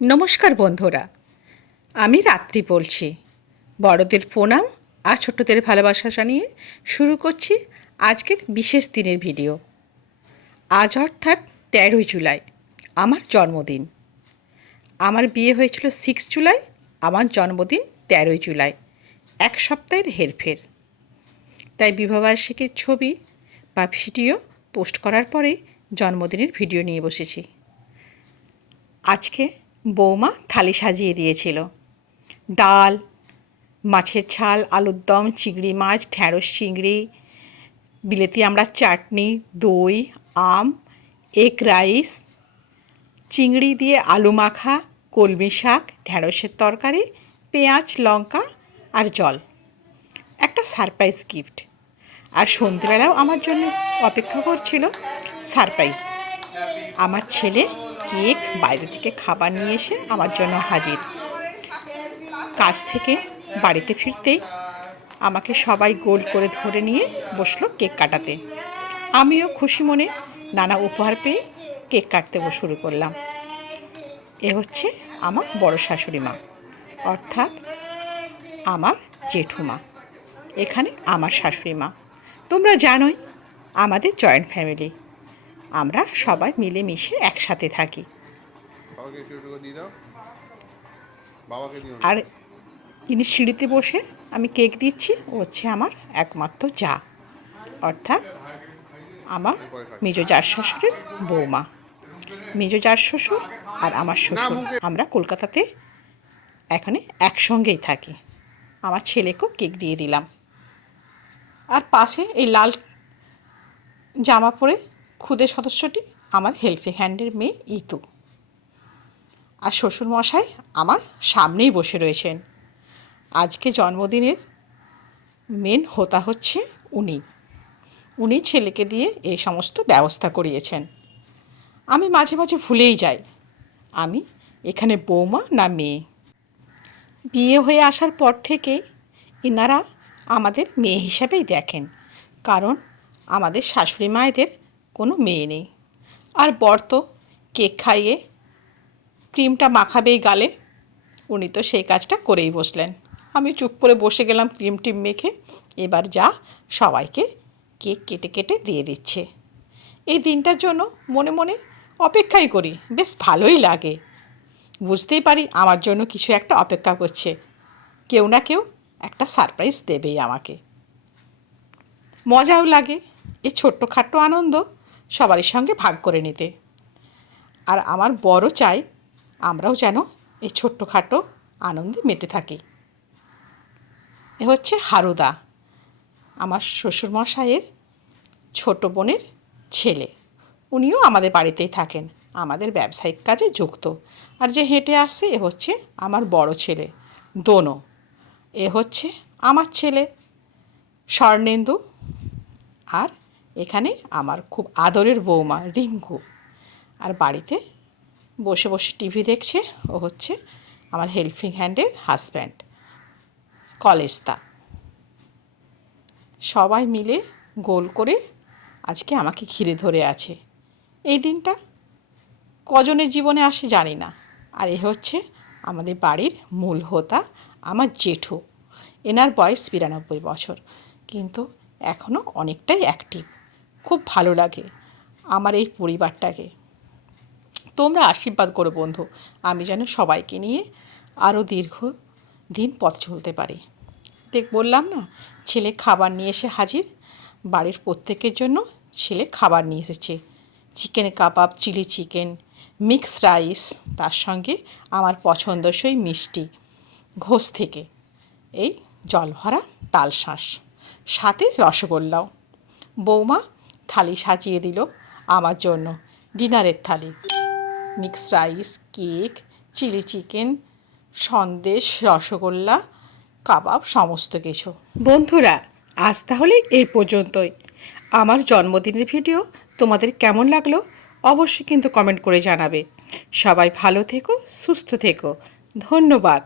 নমস্কার বন্ধুরা, আমি রাত্রি বলছি। বড়দের প্রণাম আর ছোটদের ভালোবাসা জানিয়ে শুরু করছি আজকের বিশেষ দিনের ভিডিও। আজ অর্থাৎ 13 জুলাই আমার জন্মদিন। আমার বিয়ে হয়েছিল 6 জুলাই, আমার জন্মদিন 13 জুলাই। এক সপ্তাহের হেরফের। তাই বিবাহবার্ষিকীর ছবি বা ভিডিও পোস্ট করার পরেই জন্মদিনের ভিডিও নিয়ে বসেছি। আজকে বৌমা থালি সাজিয়ে দিয়েছিল। ডাল, মাছের ঝাল, আলুর দম, চিংড়ি মাছ, ঢ্যাঁড়স চিংড়ি, বিলেতি আমড়ার চাটনি, দই, আম, এগ রাইস, চিংড়ি দিয়ে আলু মাখা, কলমি শাক, ঢ্যাঁড়সের তরকারি, পেঁয়াজ, লঙ্কা আর জল। একটা সারপ্রাইজ গিফট। আর সন্ধেবেলাও আমার জন্য অপেক্ষা করছিল সারপ্রাইজ। আমার ছেলে কেক বাইরে থেকে খাবার নিয়ে এসে আমার জন্য হাজির। কাজ থেকে বাড়িতে ফিরতেই আমাকে সবাই গোল করে ধরে নিয়ে বসলো কেক কাটাতে। আমিও খুশি মনে নানা উপহার পেয়ে কেক কাটতে শুরু করলাম। এ হচ্ছে আমার বড় শাশুড়ি মা, অর্থাৎ আমার জেঠুমা। এখানে আমার শাশুড়ি মা। তোমরা জানোই আমাদের জয়েন্ট ফ্যামিলি, আমরা সবাই মিলেমিশে একসাথে থাকি। আর ইনি সিঁড়িতে বসে আমি কেক দিচ্ছি, ও হচ্ছে আমার একমাত্র জা, অর্থাৎ আমার মেজো জার শ্বশুরের বৌমা। মেজো জার শ্বশুর আর আমার শ্বশুর আমরা কলকাতাতে এখানে একসঙ্গেই থাকি। আমার ছেলেকেও কেক দিয়ে দিলাম। আর পাশে এই লাল জামা পরে খুদে সদস্যটি আমার হেল্পিং হ্যান্ডের মেয়ে ইতু। আর শ্বশুরমশাই আমার সামনেই বসে রয়েছেন। আজকে জন্মদিনের মেন হোতা হচ্ছে উনি ছেলেকে দিয়ে এই সমস্ত ব্যবস্থা করিয়েছেন। আমি মাঝে মাঝে ভুলেই যাই আমি এখানে বৌমা না মেয়ে। বিয়ে হয়ে আসার পর থেকে এনারা আমাদের মেয়ে হিসাবেই দেখেন, কারণ আমাদের শাশুড়ি মায়েদের কোনো মেয়ে নেই। আর বর তো কেক খাইয়ে ক্রিমটা মাখাবেই গালে, উনি তো সেই কাজটা করেই বসলেন। আমি চুপ করে বসে গেলাম ক্রিম টিম মেখে। এবার যা সবাইকে কেক কেটে কেটে দিয়ে দিচ্ছে। এই দিনটার জন্য মনে মনে অপেক্ষাই করি, বেশ ভালোই লাগে। বুঝতেই পারি আমার জন্য কিছু একটা অপেক্ষা করছে, কেউ না কেউ একটা সারপ্রাইজ দেবেই আমাকে। মজাও লাগে এই ছোট্টখাট্টো আনন্দ সবারই সঙ্গে ভাগ করে নিতে। আর আমার বড় চাই আমরাও যেন এই ছোট্টখাটো আনন্দে মেতে থাকি। এ হচ্ছে হারুদা, আমার শ্বশুরমশাইয়ের ছোট বোনের ছেলে। উনিও আমাদের বাড়িতেই থাকেন, আমাদের ব্যবসায়িক কাজে যুক্ত। আর যে হেঁটে আসছে এ হচ্ছে আমার বড় ছেলে দোনো। এ হচ্ছে আমার ছেলে স্বর্ণেন্দু। আর এখানে আমার খুব আদরের বৌমা রিঙ্কু। আর বাড়িতে বসে বসে টিভি দেখছে ও হচ্ছে আমার হেল্পিং হ্যান্ডের হাজব্যান্ড কলেজদা। সবাই মিলে গোল করে আজকে আমাকে ঘিরে ধরে আছে। এই দিনটা কজনের জীবনে আসে জানি না। আর এ হচ্ছে আমাদের বাড়ির মূল হোতা আমার জেঠু। এনার বয়স 92 বছর, কিন্তু এখনও অনেকটাই অ্যাক্টিভ। খুব ভালো লাগে আমার এই পরিবারটাকে। তোমরা আশীর্বাদ করো বন্ধু, আমি যেন সবাইকে নিয়ে আরও দীর্ঘ দিন পথ চলতে পারি। বললাম না, ছেলে খাবার নিয়ে এসে হাজির। বাড়ির প্রত্যেকের জন্য ছেলে খাবার নিয়ে এসেছে। চিকেন কাবাব, চিলি চিকেন, মিক্স রাইস, তার সঙ্গে আমার পছন্দসই মিষ্টি ঘোষ থেকে এই জলভরা তালশাঁস, সাথে রসগোল্লাও। বৌমা থালি সাজিয়ে দিল আমার জন্য, ডিনারের thali. Mix rice, cake, chilli chicken, sandesh, rasgulla, কাবাব, সমস্ত কিছু। বন্ধুরা, আজ তাহলে এই পর্যন্তই। আমার জন্মদিনের ভিডিও তোমাদের কেমন লাগলো অবশ্যই কিন্তু কমেন্ট করে জানাবে। সবাই ভালো থেকো, সুস্থ থেকো। ধন্যবাদ।